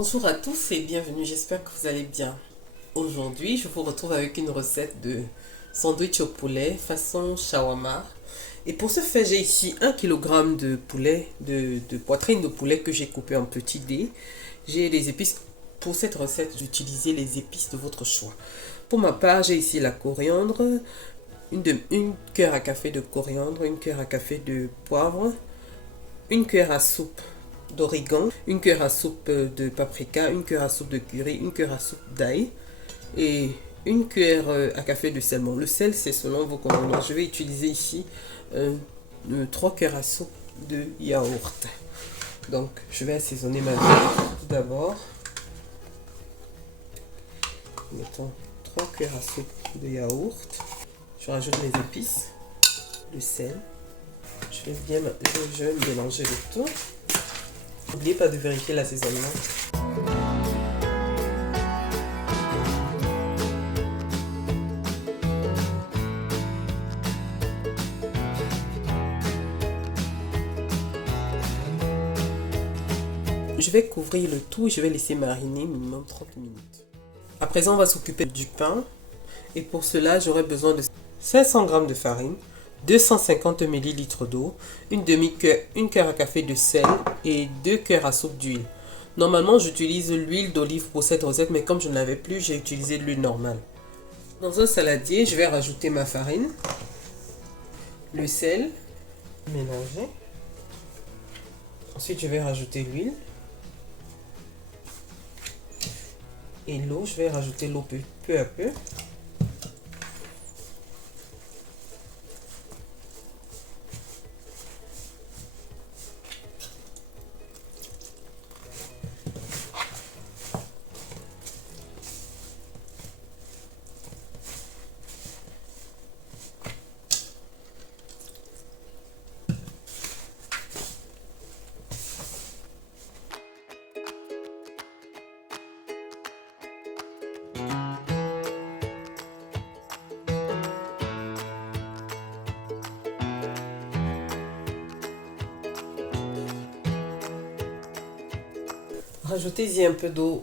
Bonjour à tous et bienvenue, j'espère que vous allez bien. Aujourd'hui, je vous retrouve avec une recette de sandwich au poulet façon shawarma. Et pour ce faire, j'ai ici 1 kg de poulet, de poitrine de poulet que j'ai coupé en petits dés. J'ai les épices. Pour cette recette, j'utilisais les épices de votre choix. Pour ma part, j'ai ici la coriandre, une cuillère à café de coriandre, une cuillère à café de poivre, une cuillère à soupe d'origan, une cuillère à soupe de paprika, une cuillère à soupe de curry, une cuillère à soupe d'ail et une cuillère à café de sel. Bon, le sel, c'est selon vos convenances. Je vais utiliser ici 3 cuillères à soupe de yaourt. Donc, je vais assaisonner ma viande tout d'abord. Mettons 3 cuillères à soupe de yaourt. Je rajoute mes épices, le sel. Je vais mélanger le tout. N'oubliez pas de vérifier l'assaisonnement. Je vais couvrir le tout et je vais laisser mariner minimum 30 minutes. À présent, on va s'occuper du pain. Et pour cela, j'aurai besoin de 500 g de farine, 250 ml d'eau, une cuillère à café de sel et 2 cuillères à soupe d'huile. Normalement, j'utilise l'huile d'olive pour cette recette, mais comme je n'avais plus, j'ai utilisé de l'huile normale. Dans un saladier, je vais rajouter ma farine, le sel, mélanger. Ensuite, je vais rajouter l'huile et l'eau. Je vais rajouter l'eau peu à peu. Rajoutez-y un peu d'eau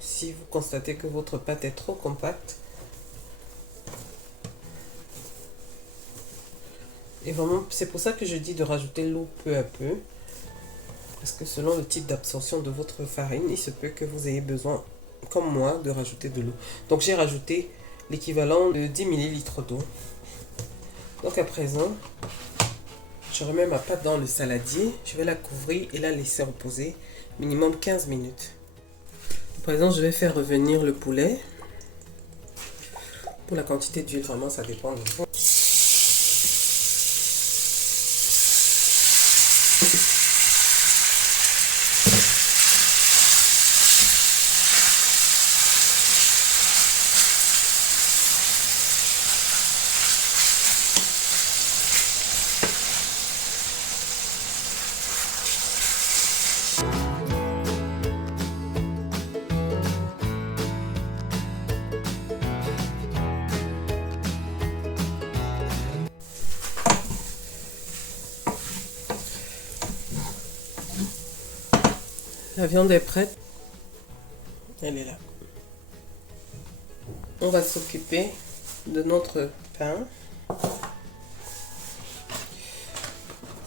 si vous constatez que votre pâte est trop compacte. Et vraiment, c'est pour ça que je dis de rajouter l'eau peu à peu. Parce que selon le type d'absorption de votre farine, il se peut que vous ayez besoin, comme moi, de rajouter de l'eau. Donc j'ai rajouté l'équivalent de 10 ml d'eau. Donc à présent, je remets ma pâte dans le saladier. Je vais la couvrir et la laisser reposer minimum 15 minutes. À présent, je vais faire revenir le poulet. Pour la quantité d'huile, vraiment, ça dépend de vous. La viande est prête. Elle est là. On va s'occuper de notre pain.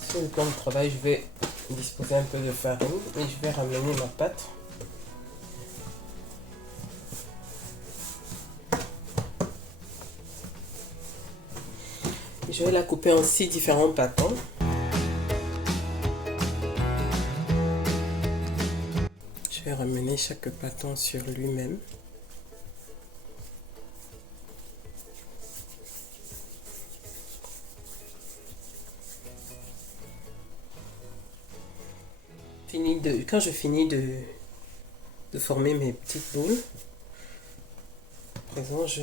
Sur le plan de travail, je vais disposer un peu de farine et je vais ramener ma pâte. Je vais la couper en 6 différents bâtons. Je vais ramener chaque bâton sur lui-même. Quand je finis de former mes petites boules, à présent je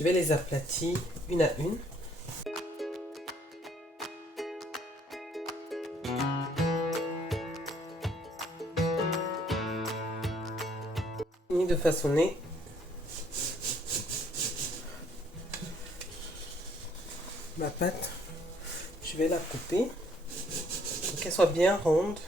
vais les aplatir une à une. Fini de façonner. Ma pâte, je vais la couper pour qu'elle soit bien ronde.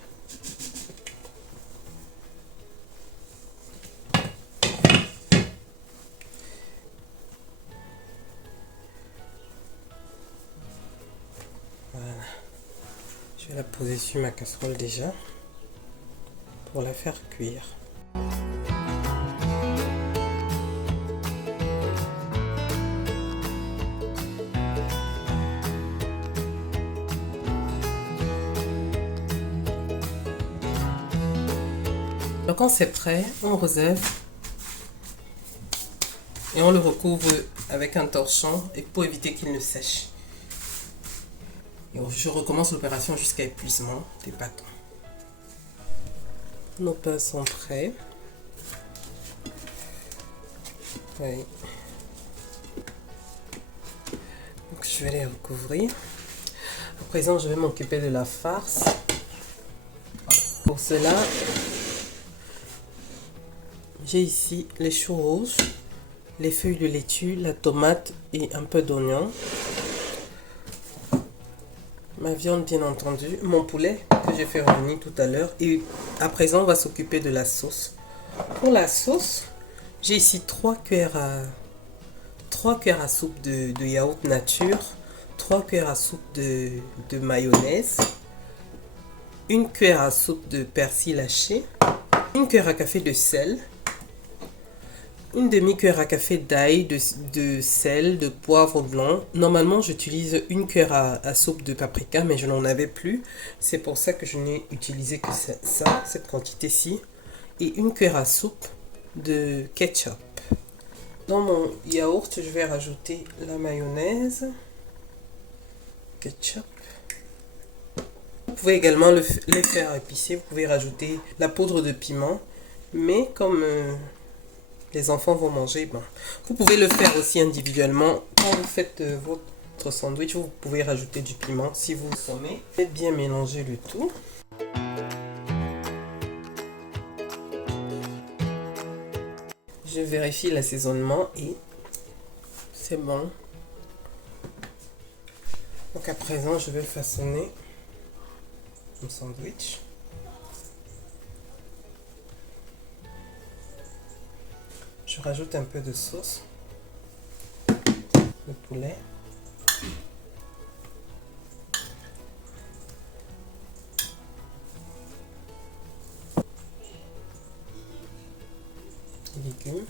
Je vais la poser sur ma casserole déjà pour la faire cuire. Donc quand c'est prêt, on réserve et on le recouvre avec un torchon et pour éviter qu'il ne sèche. Et je recommence l'opération jusqu'à épuisement des bâtons. Nos pains sont prêts. Oui. Donc je vais les recouvrir. À présent, je vais m'occuper de la farce. Pour cela, j'ai ici les choux rouges, les feuilles de laitue, la tomate et un peu d'oignon. Ma viande bien entendu, mon poulet que j'ai fait revenir tout à l'heure. Et à présent, on va s'occuper de la sauce. Pour la sauce, j'ai ici 3 cuillères à soupe de yaourt nature, 3 cuillères à soupe de mayonnaise, 1 cuillère à soupe de persil haché, 1 cuillère à café de sel, une demi-cuillère à café d'ail, de sel, de poivre blanc. Normalement, j'utilise 1 cuillère à soupe de paprika, mais je n'en avais plus. C'est pour ça que je n'ai utilisé que ça, cette quantité-ci. Et 1 cuillère à soupe de ketchup. Dans mon yaourt, je vais rajouter la mayonnaise, ketchup. Vous pouvez également les faire épicer. Vous pouvez rajouter la poudre de piment. Mais comme les enfants vont manger, bon. Vous pouvez le faire aussi individuellement. Quand vous faites votre sandwich, vous pouvez rajouter du piment si vous le sommez. Faites bien mélanger le tout. Je vérifie l'assaisonnement et c'est bon. Donc à présent, je vais façonner mon sandwich. Je rajoute un peu de sauce, le poulet, les légumes,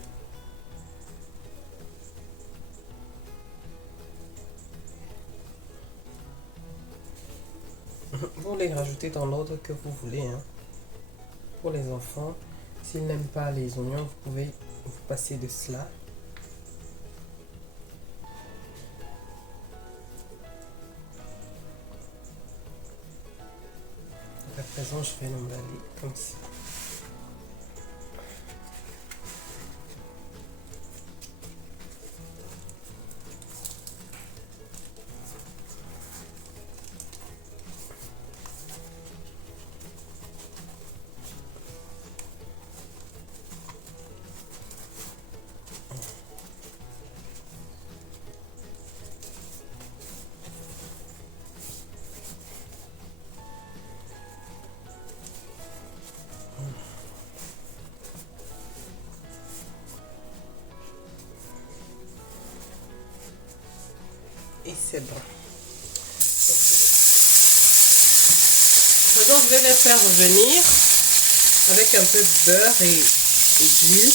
vous les rajoutez dans l'ordre que vous voulez, hein. Pour les enfants, s'ils n'aiment pas les oignons, vous pouvez vous passer de cela. Donc à présent, je vais l'emballer comme ça. Et c'est bon. Maintenant, je vais les faire revenir avec un peu de beurre et d'huile.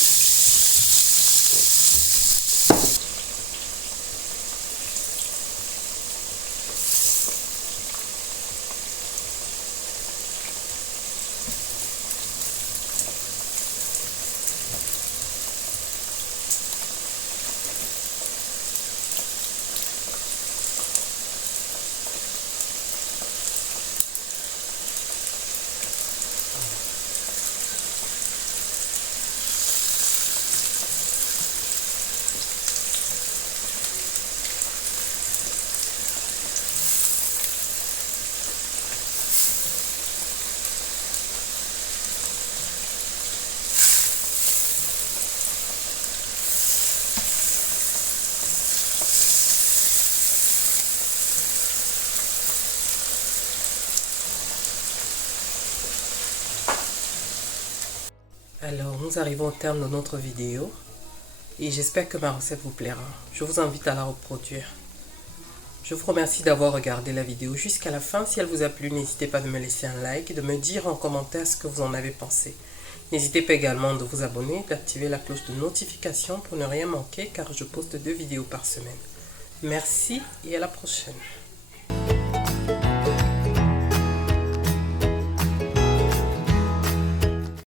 Alors, nous arrivons au terme de notre vidéo et j'espère que ma recette vous plaira. Je vous invite à la reproduire. Je vous remercie d'avoir regardé la vidéo jusqu'à la fin. Si elle vous a plu, n'hésitez pas de me laisser un like et de me dire en commentaire ce que vous en avez pensé. N'hésitez pas également de vous abonner, d'activer la cloche de notification pour ne rien manquer car je poste 2 vidéos par semaine. Merci et à la prochaine.